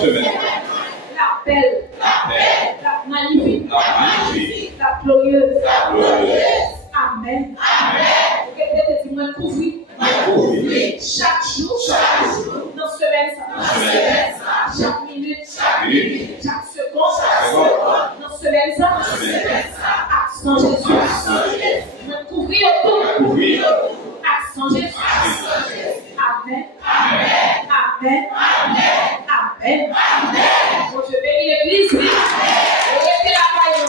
La belle, la magnifique, la glorieuse. Amen. Répétez-moi, couvrir chaque jour, dans ce même ça, chaque minute, chaque seconde, dans ce même ça, accent Jésus. Me couvrir autour, accent Jésus. Amen. Amen. Amen. Bon, je bénis l'église. Mettez la paille.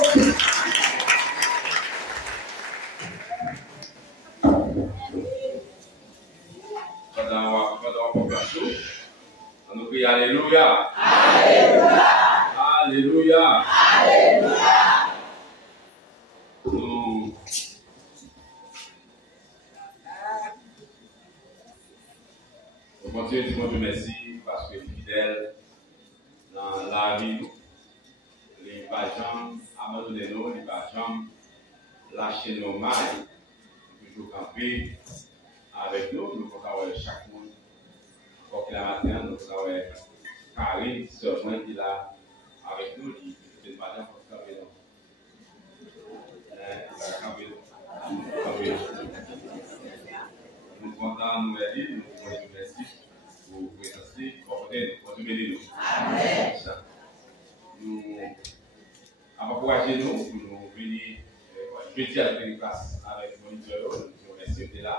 On nous crie Alléluia. Alléluia. Alléluia. Alléluia. Nous continuons à dire Dieu merci parce que fidèle dans la vie, les pages abandonner nous, les pages lâcher nos mailles, toujours camper avec nous, nous pouvons avoir chaque monde. Pour que la matin, nous pouvons avoir Karine, seulement qui est là avec nous, qui fait le matin pour camper. Nous comptons nous aider, nous pouvons nous merci pour présenter, pour nous bénir. Amen. Nous encourager nous pour nous venir jeudi à la classe avec moniteur, nous remercions de là.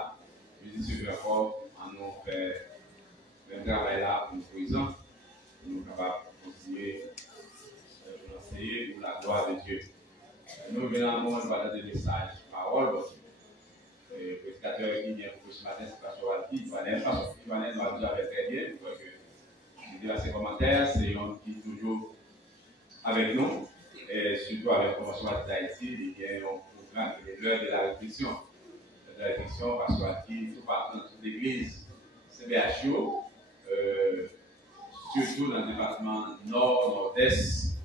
Je dis encore, en nous faire un travail là pour nous présenter, pour nous capables de continuer à enseigner pour la gloire de Dieu. Nous venons à un moment de des messages, paroles. Le prédicateur qui vient pour ce matin, c'est Pasteur Walti. Il va nous dire très bien. Je dis à ses commentaires, c'est un qui est toujours avec nous, et surtout avec le commencement d'Haïti, il y a un programme qui est l'heure de la réflexion. La réflexion, Pasteur Walti, tout partout dans toute l'église, CBHO, surtout dans le département nord-nord-est,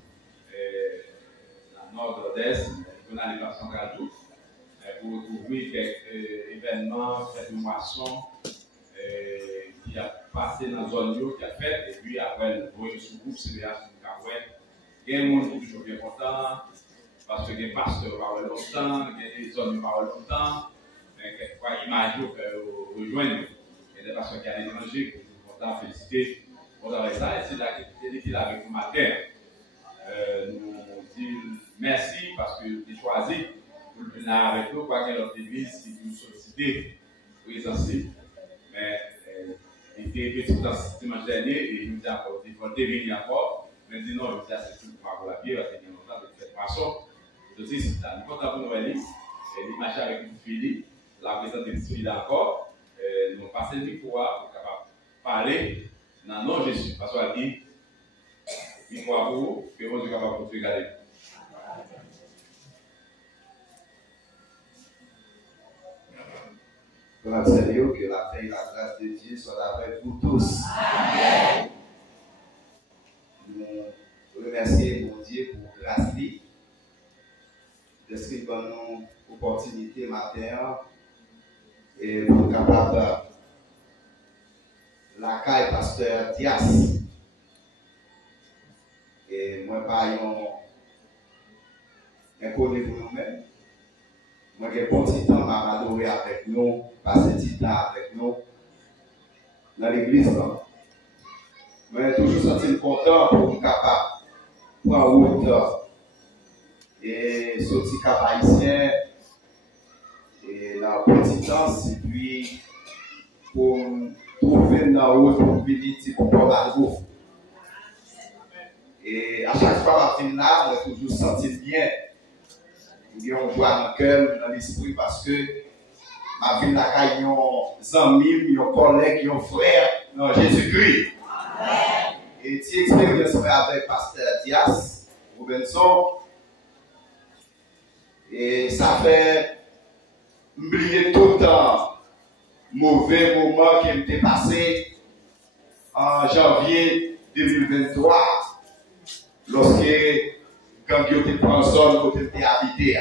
nord-nord-est, on a les personnes radicales pour couvrir quelques événements, quelques moissons qui a passé dans la zone qui a fait, et puis après le voyage sous groupe CBH sur Cavouet. Il y a un monde qui est toujours bien content, parce que les pasteurs parlent longtemps, les zones parlent longtemps, mais quelquefois ils peuvent rejoindre. Il y a des pasteurs qui sont à l'étranger, qui sont contents, féliciter pour ça, et c'est là qu'il est avec nous matin. Nous disons merci parce que vous avez choisi pour venir avec nous, quoi qu'il y ait l'autre église qui nous sollicite pour les enseigner. Mais il était petit dans ce dimanche dernier et il nous dit encore, il faut devenir encore. Mais il dit non, je dis c'est tout pour la vie, parce qu'il y a longtemps de cette façon. Je dis c'est ça. Nous comptons pour nous aller, il marche avec une fille, la présence de fille encore. Nous passons le micro pour capable parler dans le nom de Jésus. Parce qu'on dit, il faut à vous que vous êtes capable de regarder. Seigneur, que la paix et la grâce de Dieu soient avec vous tous. Amen. Nous remercions mon Dieu pour grâce de ce qu'il donne nous opportunité matin et pour capable la caille pasteur Dias. Et moi, pas un inconnu pour nous-mêmes. Moi, j'ai bon petit temps à adorer avec nous, passer petit temps avec nous dans l'église. Moi, j'ai toujours senti content pour être capable de prendre route et sortir cap haïtien et dans petit temps, et puis pour trouver dans la route pour venir pour Port-Margot. Et à chaque fois que je suis là, j'ai toujours senti bien. Il y a une joie dans le cœur, dans l'esprit, parce que ma vie là, il y a des amis, il y a des collègues, il y a des frères dans Jésus-Christ. Et tu expériences avec Pasteur Dias Robinson. Et ça fait oublier tout le temps mauvais moment qui m'était passé en janvier 2023, lorsque quand il était en zone où il était habité.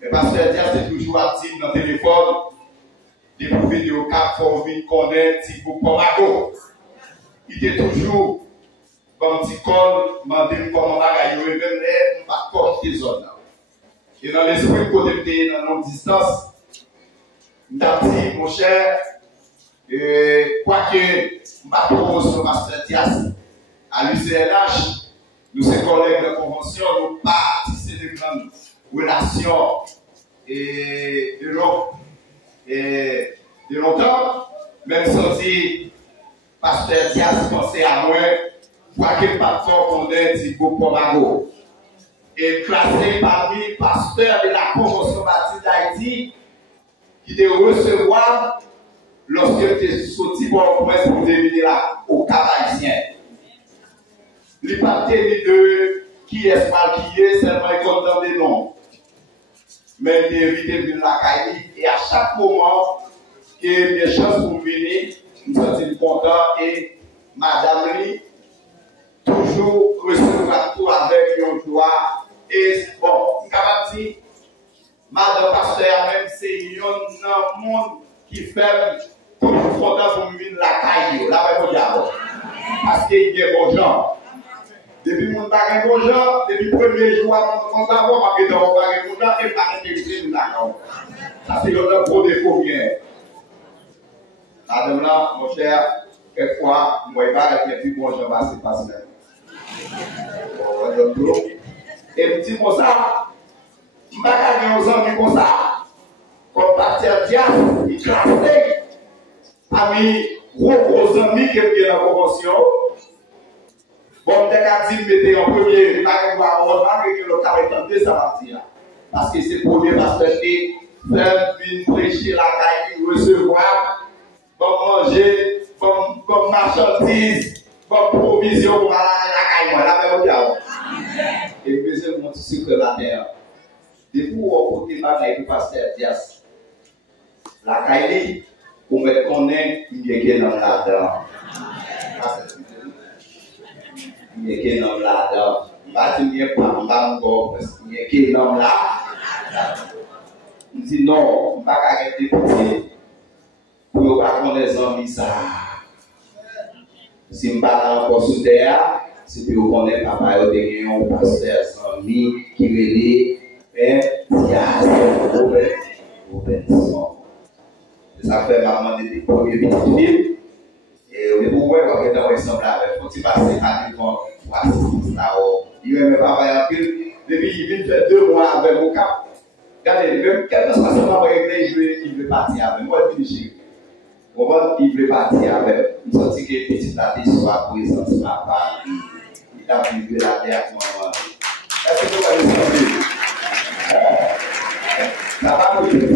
Mais Pasteur Dias est toujours actif dans le téléphone, des vidéos cap pour venir connaître si vous Pomago. il était toujours comme petit col, demandé comment bagaille, et même là, on va pas quitter zone là. Et dans l'esprit côté dans notre distance, m'a dit, mon cher, quoique ma promotion Pasteur Dias à l'UCLH, nous sommes collègues de convention, nous participons de grandes relations et de longtemps, même si Pasteur Dias pensait à moi, quoique pas fort qu'on ait dit Pomago, et classé parmi les pasteurs de la convention baptiste d'Haïti, qui te recevoir lorsque tu es sorti pour venir là au Cap haïtien. Il n'est pas de qui est mal qui est, seulement il content des noms. Mais il évité de venir la caille et à chaque moment que des chances pour venir, nous sommes contents et Madame Lee toujours recevra tout avec une joie. Et bon, je dire, Madame Pasteur, même c'est un monde qui fait toujours content pour venir la caille, là, parce qu'il y a bon gens. Depuis mon bagage bon gens, depuis le premier jour, on va voir que dans mon bagage bon gens, et pas intégrer nous là. Ça, c'est le gros défaut bien. Madame là, mon cher, quelquefois, moi, il va être plus bon gens, c'est pas semaine. Et petit comme ça, je ne vais pas gagner aux amis comme ça. Comme Pasteur Dias, il classait parmi gros amis qui viennent dans la convention. Bon, dès qu'à dire, mettez en premier, on va que le caractère de ça va dire. Parce que c'est le premier pasteur qui fait prêcher la caille, recevoir, comme manger, comme marchandise, comme provision pour aller à la caille. La même diable. Et puis, c'est mon secret la terre. Depuis où on côté bagaille du pasteur Dias, la caille, pour me connaître, il y a dans la dedans. Il y a un homme là-dedans. Je ne vais pas encore parce qu'il y a un homme là. Je dis non, je ne vais pas arrêter petit pour ne pas connaître les hommes ça. Si je ne vais pas encore sous terre, c'est pour connaître papa et un pasteur sans ami qui relève Robinson. Ça fait maman des premiers petits films. Et vous voyez, on est dans le semblable avec un petit passé à devant. Il ne veut pas avoir un pile. Depuis qu'il vient faire 2 mois avec mon cap. Regardez, même quelqu'un soit seulement il veut partir avec moi. Il veut partir avec. Il senti que petit athée soit présent sur ma part. Il a vu la terre à ce moment. Est-ce que vous allez sentir? Ça va vous dire.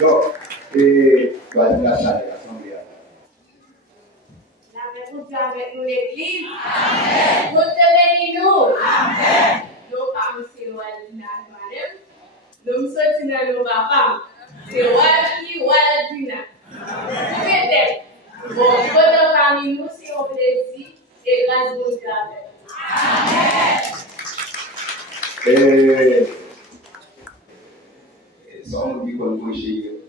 Donc, et je vais dire la salle. Avec nous l'église. Amen. Nous te bénissons. Amen. Nous sommes c'est Waldina madame. Nous sommes dans nos papas. C'est Waldina. Peut-être. Bon, bonheur parmi nous, c'est un plaisir et grâce à Dieu. Amen. Et ça on dit qu'on peut chez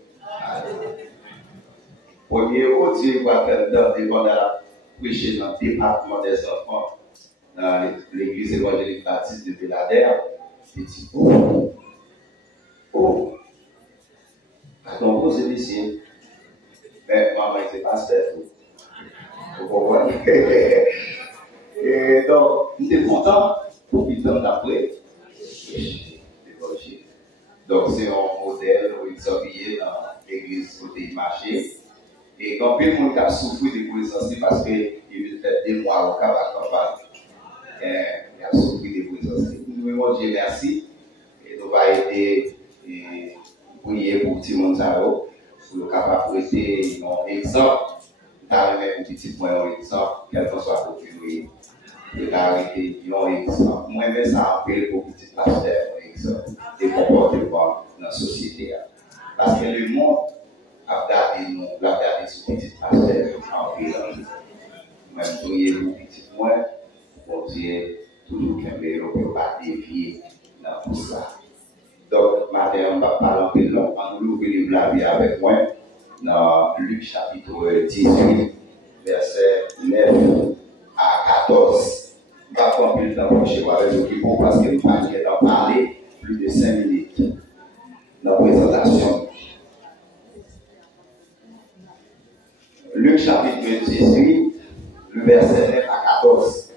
premier mot, Dieu va faire dans des bonnes prêcher dans le département des enfants dans l'église évangélique baptiste de Belader. Il dit oh, attends, vous êtes ici. Mais maman était pasteur. Vous comprenez? Et donc, nous sommes contents pour qu'il donne d'après. Donc, c'est un modèle où ils sont habillés dans l'église côté marché. Et quand tout le monde a souffert de connaissances parce qu'il veut faire 2 mois au Cap à campagne, il a souffert de connaissances. Nous voulons dire merci et nous allons aider et prier pour tout le monde pour le capable de prêter un exemple. Nous allons mettre un petit point un exemple, quel que soit pour nous. Nous allons arrêter un exemple. Moi-même, ça appelle pour petit pasteur un exemple de comportement dans la société. Parce que le monde a gardé ce petit pasteur en ville. Même prier pour petit point, pour dire toujours qu'un vélo ne peut pas dévier dans tout ça. Donc, matin, on va parler un peu long, on ouvre le livre la vie avec moi dans Luc chapitre 18. verset 9 à 14. Je ne vais pas prendre plus de temps pour chez moi avec vous parce que nous allons parler plus de 5 minutes dans la présentation. Luc chapitre 18, le verset 9 à 14.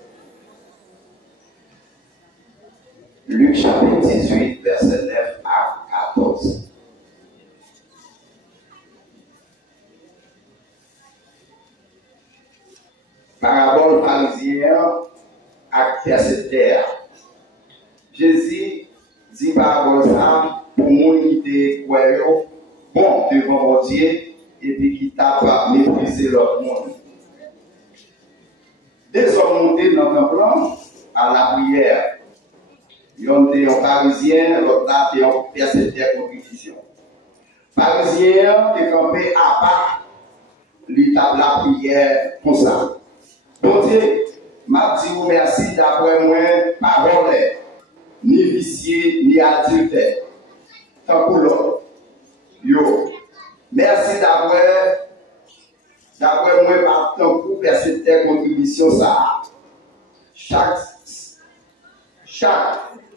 Luc chapitre 18, verset 9 à 14. Parabole pharisienne à persévère. Jésus dit parabole ça pour moun qui te croyant bon devant mon Dieu et puis qui t'a pas méprisé leur monde. Des hommes montés dans un plan à la prière. Ils ont été en parisien, l'autre là était en persévère compétition. Parisien est campé à part l'étape la prière comme ça. Bon Dieu, m'a dit vous merci d'après moi, parole, ni vicié, ni adultère. Tant pour l'autre. Yo. Merci d'après moi, par tant pour persévérer contribution ça. Chaque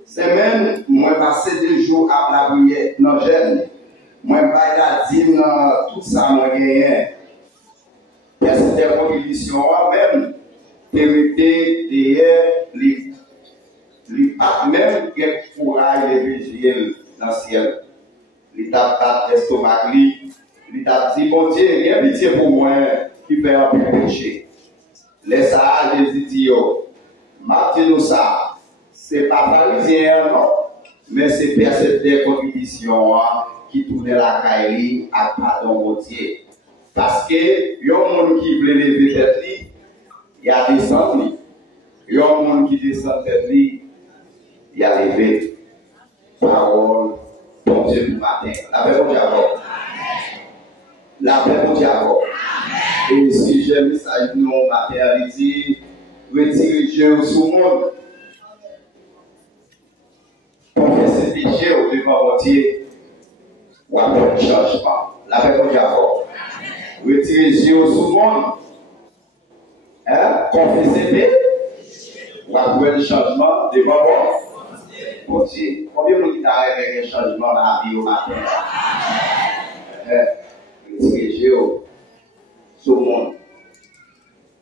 semaine, moi passer 2 jours à la prière dans jeune. Moi pas la dire dans tout ça moi gagné. Persévérer contribution même vérité derrière les pas même quel courage les vigiles dans le ciel. L'état pas l'estomac l'état dit bon Dieu, il y a pitié pour moi qui fait un peu péché. Laisse ça Jésus dit yo. M'a dit nous ça. C'est pas pharisien non, mais c'est persévérer contribution qui tourne la caille à pardon mon Dieu. Parce que y a un monde qui veut lever tête li, il y a descendre. Il y a un monde qui descend tête li, il y a levé. Parole, bon Dieu pour matin. La paix pour Dieu. La paix pour Dieu. Et si j'aime ça, nous matin, il dit, retirez Dieu sous le monde. Confessez péché au devant mon Dieu. Ou après le changement. La paix pour Dieu. Retirez Dieu sous le monde. Confessez péché. Ou après le changement devant mon Dieu. Combien de gens qui t'arrivent avec un changement dans la vie au matin? Retirez Dieu sous le monde.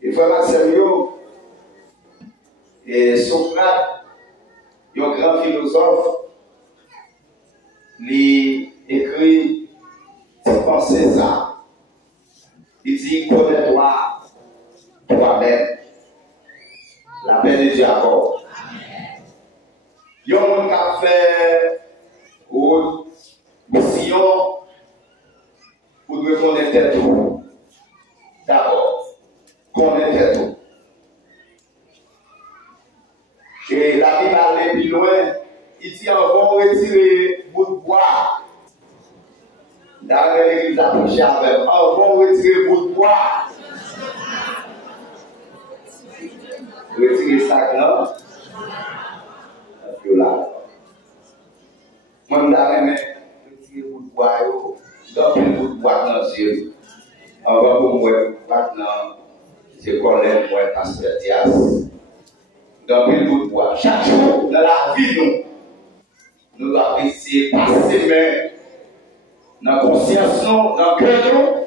Il faut pas sérieux. Et Socrate, un grand philosophe, il écrit ses pensées ça. Il dit connais-toi toi-même. La paix de Dieu à bord. Il y a un monde qui a fait une mission pour connaître tout. D'abord, connaître tout. Et la Bible allait plus loin, il dit encore retirer bout de bois. Dans l'église a touché avec, encore retirer bout de bois. Retirer ça là. Parce que là, moi je vais retirer bout de bois, je vais bout de bois dans le ciel. Avant pour moi, maintenant, c'est collègue, moi, pasteur Diaz. Dans le bout de bois. Chaque jour, dans la vie, nous devons essayer de passer main dans la conscience, dans le cœur,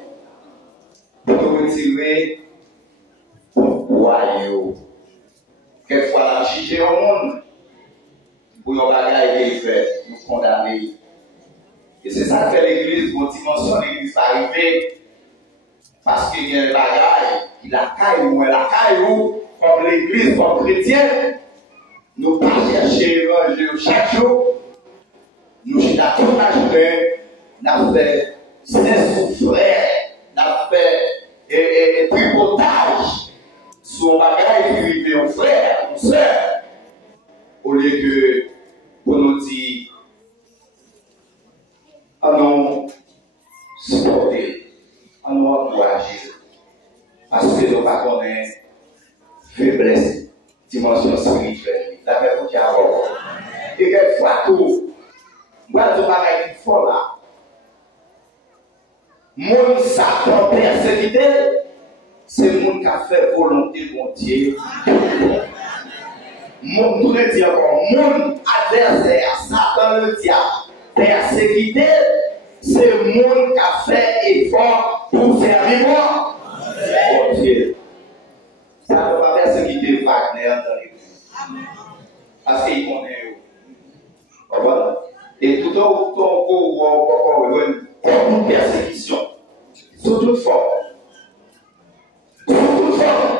pour nous retirer le bois. Quelquefois, la juger au monde, pour nos bagages qui fait, nous condamner. Et c'est ça que fait l'église, pour dimension, l'église va arriver, parce qu'il y a un bagage, il a caille ou elle a caille ou. Comme l'église, comme chrétien, nous ne pas chercher l'évangile chaque jour. Nous cherchons toute la journée, nous avons fait souffrir, nous avons fait tripotage sur un bagage qui vit en frère, en soeur, au lieu que pour nous dire, ah non, supporter, ah non, encourager, parce que nous ne connaissons pas faiblesse, dimension spirituelle. La paix pour Dieu. Et quelquefois, tout, moi, je vais tout fort là. Mon Satan persécuté, c'est le monde qui a fait volonté de mon Dieu. Mon nous le dit encore, mon adversaire, Satan le diable, persécuté, c'est le monde qui a fait effort pour servir moi. Mon Dieu. Ça ne va pas persécuter Wagner dans l'église. Parce qu'il connaît. Voilà. Et tout au long de persécution, sous toute forme. Sous toute forme.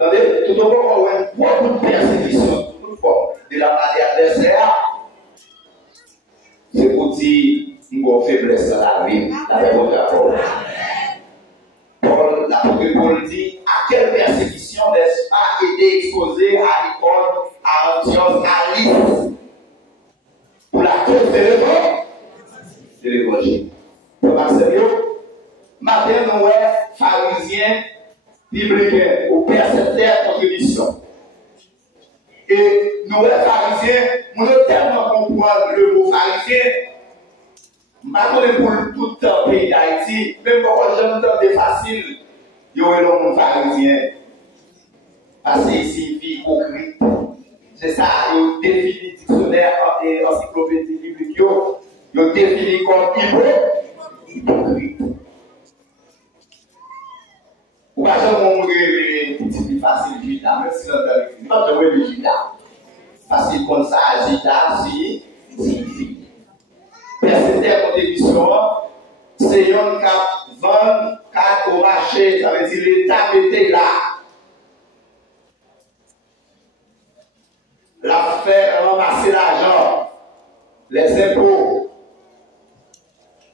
Attendez, tout au long beaucoup de persécution, sous toute forme. De la part des adversaires, c'est pour dire une faiblesse dans la vie, avec votre rapport. L'apôtre Paul dit à quelle persécution n'est-ce pas été exposé à l'école, à Antioche, à Lys, pour la cause de l'évangile. Pour matin, nous sommes pharisiens, bibliques, ou persévèrent contribution. Et nous sommes pharisiens, nous avons tellement comprendre le mot pharisien. Je pour tout le pays d'Haïti, même quand je me facile, il y a le monde pharisien. Parce qu'il signifie hypocrite. C'est ça, il définit le dictionnaire et l'encyclopédie biblique, il définit comme hypocrite. Ou pas seulement les petits facile Judas, même si l'on a le Judas. Facile comme ça, Judas, signifie. Persévère contribution, c'est un cap 24 au marché, ça veut dire l'État était là. La fait ramasser l'argent, les impôts,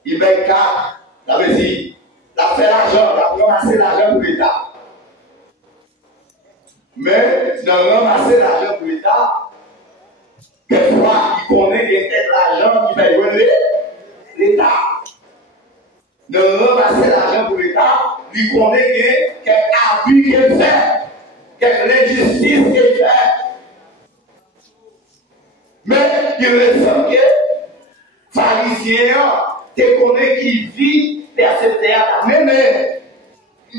il met cap, ça veut dire la fait l'argent, la ramasser l'argent pour l'État. Mais dans ramasser l'argent pour l'État, quelquefois, il connaît qu'il y a l'argent qui va y l'État. De ramasser l'argent pour l'État, il connaît qu'il y a quelques abus qu'il fait, quelques injustices qu'il fait. Mais il ressent que pharisien, tu connais qui vit persévère. Mais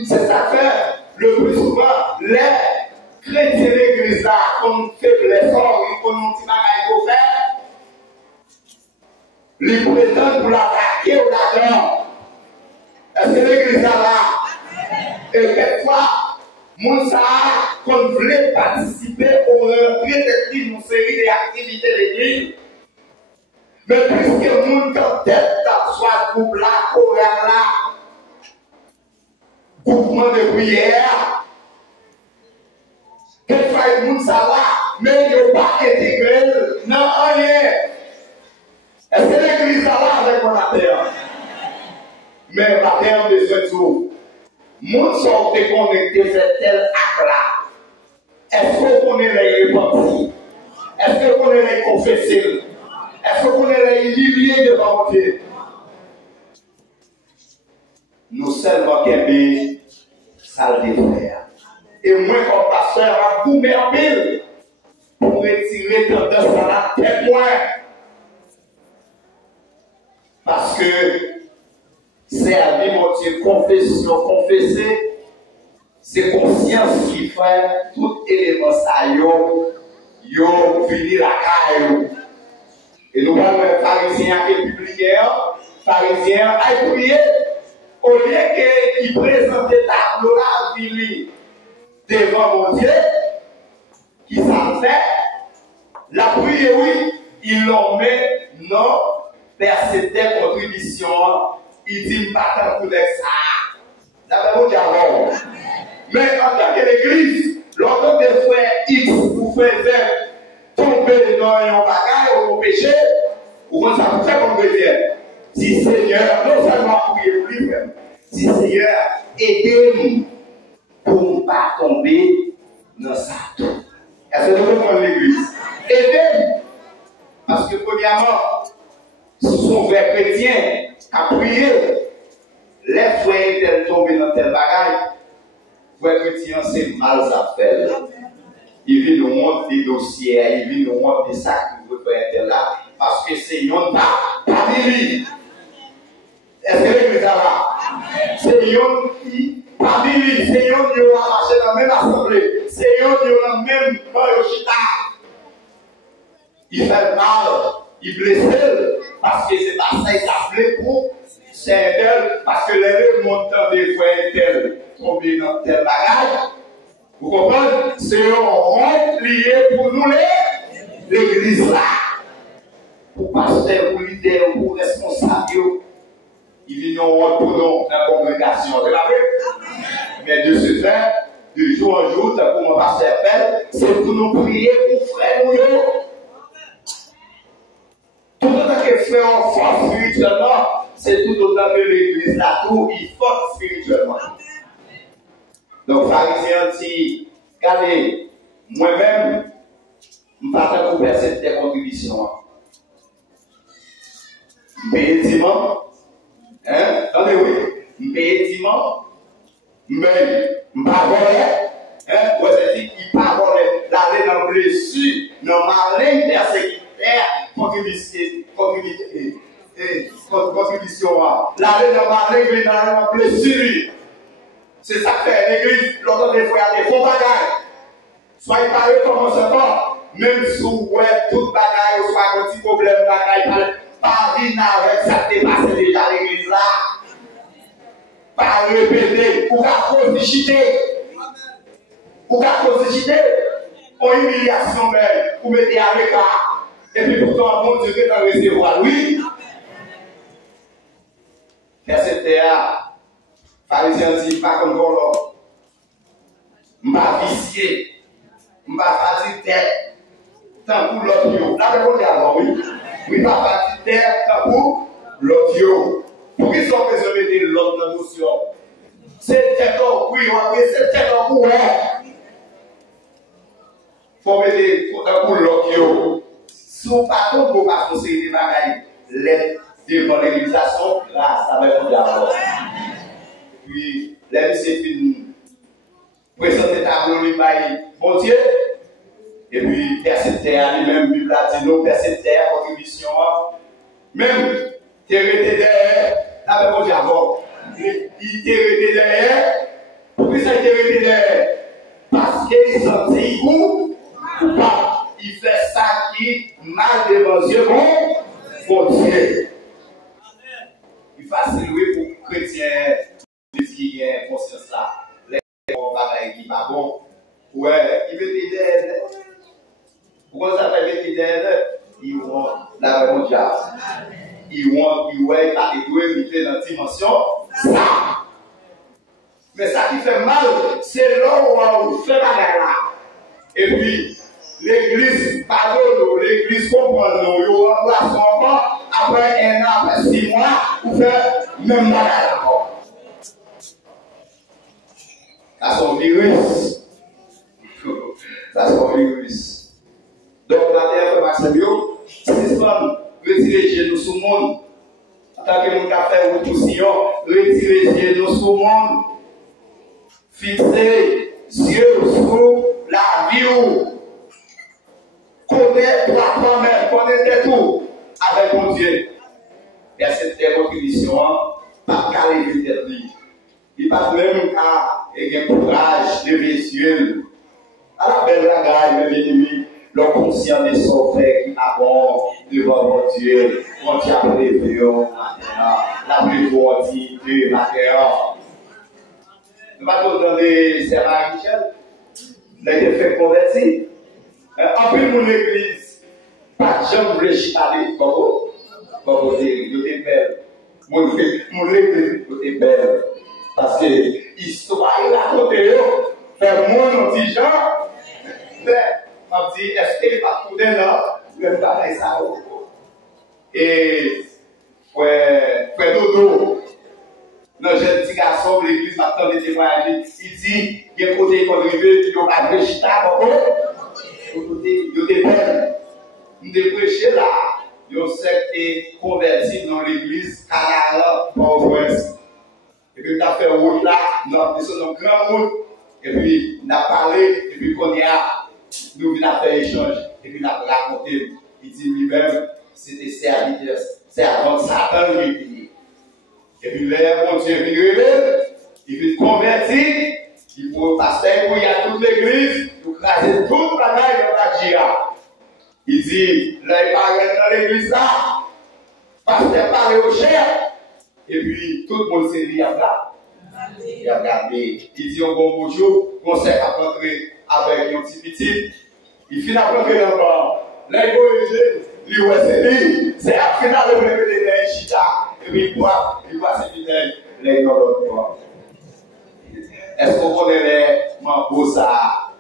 c'est ça fait le plus souvent, les chrétiens de l'église là, comme faiblesse, ils ont un petit bagage pour faire. Ils prétendent pour l'attaquer ou là-dedans. Est-ce que l'église là? Et quelquefois, mon ça, qu'on voulait participer au rentrée d'une série d'activités de l'église. Mais puisque le monde en tête, soit groupe là, chorale là, groupement de prière, quelquefois le monde ça va, mais il n'a pas intégré, non, rien. Est-ce que l'église ça va avec mon affaire? Mais la terre de ce jour, monde sont connectés fait tel acte là. Est-ce qu'on connaît les repentis? Est-ce qu'on connaît les confessés? Est-ce qu'on connaît les humiliés devant Dieu? Nous seulement qu'aimer ça le frère. Et moi, comme pasteur, à vous merveille pour retirer tendance à la témoin. Parce que c'est à vie, mon Dieu, confesser, c'est conscience qui fait tout élément ça, yo fini la caille. Et nous parlons de pharisiens et publicains, pharisiens, à prier, au lieu qu'ils présentent tableau là, devant mon Dieu, qui s'en fait, la prière, oui, ils l'ont mis, non, persévère contribution, il dit pas tant pour ça. D'abord, dialogue. Mais en tant que l'église, l'ordre des frères X vous faisait tomber dans un bagage ou un péché, ou on s'en fait comme chrétien. Si Seigneur, non seulement prier pour lui, si Seigneur, aidez-nous pour ne pas tomber dans sa tombe. Est-ce que nous comprenons l'église? Aidez-nous. Parce que, premièrement, ce sont vrais chrétiens à prier. Les frères étaient tombés dans tel bagage. Frères chrétiens, c'est mal à faire. Il vit nous montre des dossiers, il vit nous montre des sacs que vous faites là, parce que c'est un pas de lui. Est-ce que l'église là? C'est un qui Parmi lui, c'est eux qui ont marché dans la même assemblée. C'est eux qui ont dans le même chita. Il fait mal, il blesse, parce que c'est pas ça, il s'appelait pour c'est tel, parce que les montants des fois tel, tombés dans tel bagage. Vous comprenez? C'est eux qui lié pour nous l'église là. Pour pasteur, pour leader, pour responsable, ils viennent pour nous dans la congrégation. Vous savez? Mais de ce fait, de jour en jour, comme mon pasteur fait, c'est pour nous prier pour frère nous. Tout autant que frère en force spirituellement, c'est tout autant que l'église là, tout il force spirituellement. Donc, pharisien, si, regardez, moi-même, je ne partage pas pour verser des contributions. Je paye dimanche. Hein? Attendez, oui. Je paye dimanche. Mais, je ne parle pas. Hein? Vous avez dit qu'il ne parle pas. L'aller dans le blessure, dans ma ligne persécuteur, contribution. L'aller dans ma ligne, dans le blessure. C'est ça que fait l'église. L'autre des fois, il y a des faux bagages. Soyez parés comme on se porte. Même si vous voyez tout bagaille, ou soit un petit problème bagaille, pas venir avec ça qui est passé déjà à l'église là. Pas répéter, ou qu'à positivité. Ou qu'à positivité. En humiliation même, ou mettez à l'écart. Et puis pourtant, mon Dieu, dans le recevoir. Oui. Verset terre. Pharisien dit, pas comme l'autre. Je ne vais pas vicier. Je ne vais pas fatiguer tête. Tant pour l'autre. Là, je vais dire, oui. Je ne vais pas fatiguer tête. Tant pour l'autre. Pour qu'ils soient besoin de mettre l'autre notion. C'est tête en oui, c'est tête en oui. Il faut mettre pour l'autre. Si on ne peut pas conseiller des bagailles, devant l'égalisation, grâce à votre dialogue. Puis, là, c'est une présenter tableau de bail, bon Dieu. Et puis, persévère, lui-même, Bible a dit, nous, persévère, contribution. Même, t'es resté derrière, avec mon dialogue. Il t'est resté derrière. Pourquoi ça t'est resté derrière? Parce qu'il sentit coup, ou pas. Il fait ça qui mal devant Dieu, bon Dieu. Il facile, oui, pour chrétiens. Qui a conscience là, les gens qui pas bon. Ouais, ils mettent des pourquoi ça fait mettre des ils vont la mondiale. Ils vont, ils doivent éviter dans la dimension ça. Mais ça qui fait mal, c'est là où on fait la là. Et puis, l'église pardonne, l'église comprend nous, ils remplacent encore après un an, après 6 mois, pour faire même bagarre encore. Ça son virus. Ça son virus. Donc la terre Maxime, c'est ça, retirer les genoux sous le monde. En tant que mon café ou tout sillon, retirer les genoux sous le monde. Fixer les yeux sur la vie. Connaître la toi-même, connaître tout avec mon Dieu. Et à cette contribution, pas qu'à l'éviter. Il passe même à un courage de messieurs. À la belle bagaille, mes bien-aimés, le conscient de son fait qui abonde devant mon Dieu, mon Dieu a prévu, la plus forte de la terre. Nous allons demander c'est Marie-Michel, il a été fait convertir. En plus, mon église, pas de gens voulaient chicaner, comme il était belle. Mon église était belle. Parce que l'histoire est à côté, fait mon petit gens, on dit, est-ce qu'il va couper là, le travail ça. Et, frère Dodo, notre jeune petit garçon, l'église maintenant de témoigner, il dit, il y a un côté qu'on arrive, il y a un réchita, il y a des belles. Nous devons prêcher là, il y a un secte converti dans l'église, Canara, Port-au-Prince. Et puis, on a fait route là, nous avons fait une grande route, et puis, on a parlé, et puis, nous venons faire échange, et puis, on a raconté. Il dit lui-même, c'était serviteur, c'est avant Satan qui était. Et puis, là, mon Dieu vient révéler, il veut convertir, il faut passer, il y a toute l'église, il craser toute la main dans la GIA. Il dit, là, il parle dans l'église là, pasteur parle au cher, et puis tout le monde s'est dit, il a regardé, il dit, bon bonjour, conseil à rentrer avec un petit petit, il finit à rentrer dans le bar, là, il corrige, lui, ouais, c'est lui, c'est à final le premier de l'Echita, et puis il boit ses bidets, là, il dans l'autre bar. Est-ce qu'on connaît les mambos à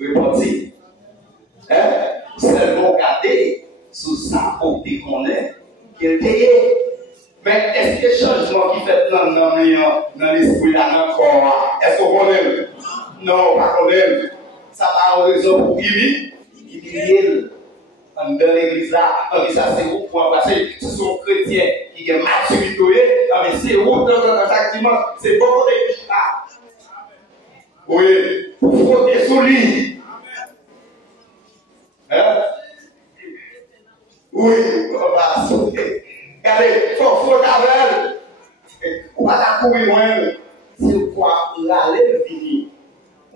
repentir? Hein? Seulement garder sous ça pour déconner qu'il paye. Mais est-ce que le changement qui fait dans l'esprit là, dans le corps, est-ce qu'on connaît? Non, pas qu'on aime. Ça va en raison pour qui vit dans l'église là. Ça c'est où pour passer. Ce sont chrétiens qui ont maturité, mais c'est où dans l'activement, c'est bon pour l'église là. Oui, pour frotter solide. Hein? Oui, on va sauter. Regardez, il faut frotter avec elle. On va courir loin. C'est quoi l'aller venir.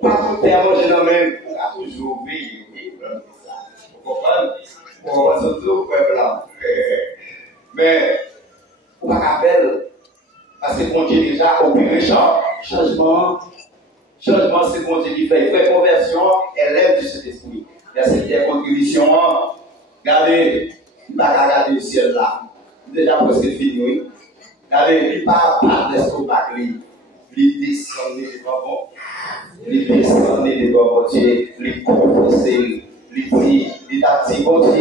On va tout faire manger dans le même. On va toujours veiller. Vous comprenez? On va surtout pour être là. Mais, on va appeler. Parce qu'on dit déjà, opérer changement. Changement, c'est bon Dieu qui fait. Il fait conversion, elle lève du Saint-Esprit. Il y a cette contribution. Regardez, il va regarder le ciel là. Déjà presque fini, oui. Regardez, il part par l'estomac, il descend des bambons. Il descend des bambons, il confesse, il dit, il a dit, bon Dieu,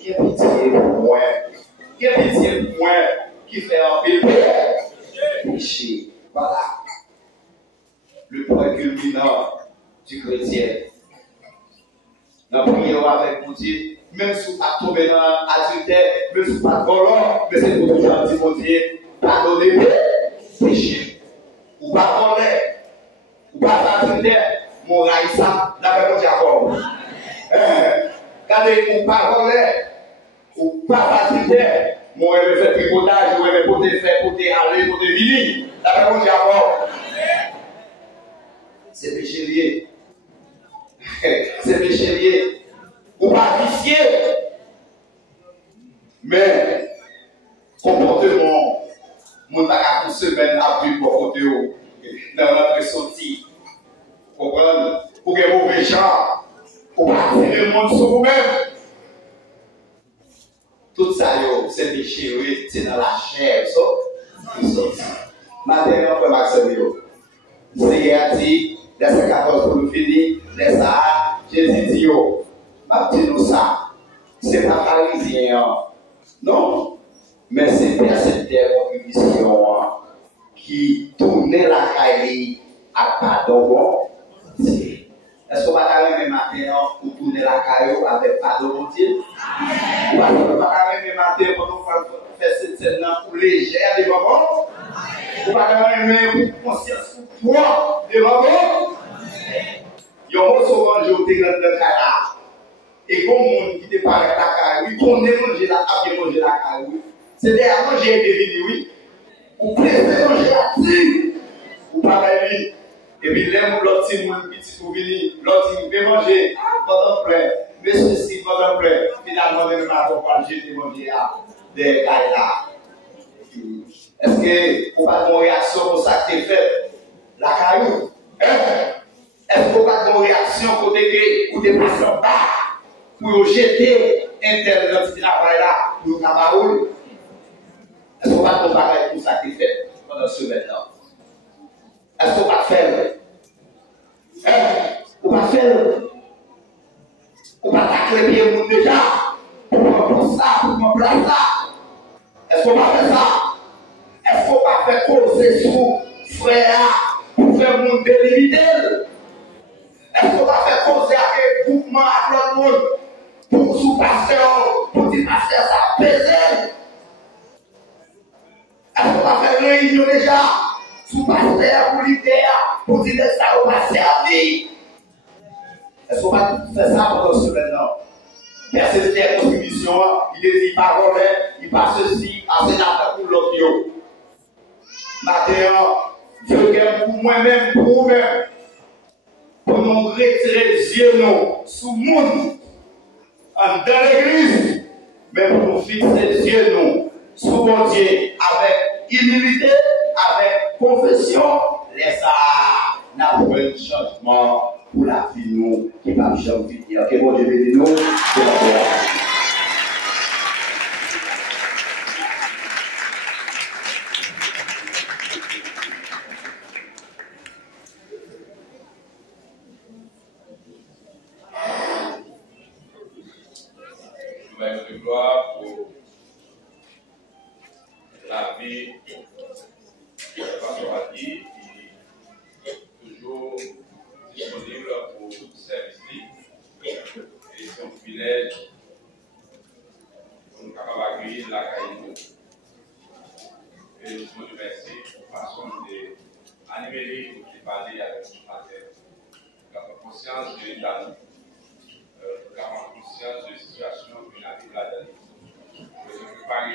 qui est pitié pour moi? Qui est pitié pour moi? Qui fait un bébé? Péché. Voilà. Le point culminant du chrétien. Dans la prière avec mon Dieu, même si vous pas tombé dans l'adultère, même si vous pas volant, mais c'est pour toujours dire mon Dieu, pardonnez péché. Ou pas voler, ou pas adultère, mon raïssa, la même Jacob. Regardez, ou pas voler, ou pas adultère, mon aimé fait tricotage, ou aimé poter faire, poter aller, poter venir, la même Jacob. C'est péché lié. C'est péché lié. Ou pas vicié. Mais, comportement, mon bagage pour semaine a pris pour côté dans notre sortie. Vous comprenez? Pour que mauvais gens, pour pas attirer le monde sur vous-même. Tout ça, c'est péché, oui, c'est dans la chair, ça. Maintenant, on peut m'accepter. Seigneur dit, verset 14 pour nous finir, laisse ça, Jésus dit, ma petite nous ça, c'est pas pharisien, non, mais c'est persévère contribution qui tournait la caille à pardon. Est-ce qu'on va arriver matin pour tourner la caille avec pardon de Dieu? Ou est-ce qu'on va arriver matin pour nous faire cette scène pour légère des moments? Ou pas arriver pour conscience pour toi des moments? Il y a un souvent je te dans le cas. Et comme on qui te parle de la caille, oui, qu'on est manger la caille, manger la caille, oui. C'est à manger des vidéos, oui. Ou presque manger la tire. Ou pas aller. Et puis là, l'autre petit pour venir, l'autre il veut manger, votre plein. Mais ceci, votre plein. Finalement, même là, on va jeter manger des cailles là. Est-ce que vous n'avez pas de réaction pour ça que tu fait? La caillou. Est-ce que vous n'avez pas de réaction pour des patients bas pour jeter Internet qui travaille là pour le cabaroul? Est-ce que vous n'avez pas de pour ça que tu fait pendant ce semaine-là? Est-ce que vous n'avez pas faire? Vous n'avez pas faire? Vous n'avez pas tacler bien le monde déjà? Pour ça, pour me placer ça? Est-ce que vous n'avez pas fait ça? Est-ce qu'on va faire causer sous frère pour faire monter limité? Est-ce qu'on va faire causer avec un groupement à l'autre monde pour sous pasteur, pour dire pasteur ça pèse? Est-ce qu'on va faire réunion déjà sous pasteur pour l'idée pour dire ça on va servir? Est-ce qu'on va faire ça pendant ce maintenant? Personne n'est contribution, il dit pas voler, il passe ceci, à sénateur pour l'autre. Matin, Je regarde pour moi-même, pour vous-même, pour nous retirer les yeux sous le monde, dans l'église, mais pour nous fixer les yeux sous mon Dieu, avec humilité, avec confession, laisse ça, n'a pas un changement pour la vie nous, qui va changer. Que bon Dieu bénisse nous, c'est la gloire. De gloire pour la vie de Pasteur Adi, qui est toujours disponible pour service. Et c'est un privilège pour nous capables d'accueillir la caïne. Et nous vous remercions pour la façon d'animer et de parler avec nous matin. La conscience de l'État.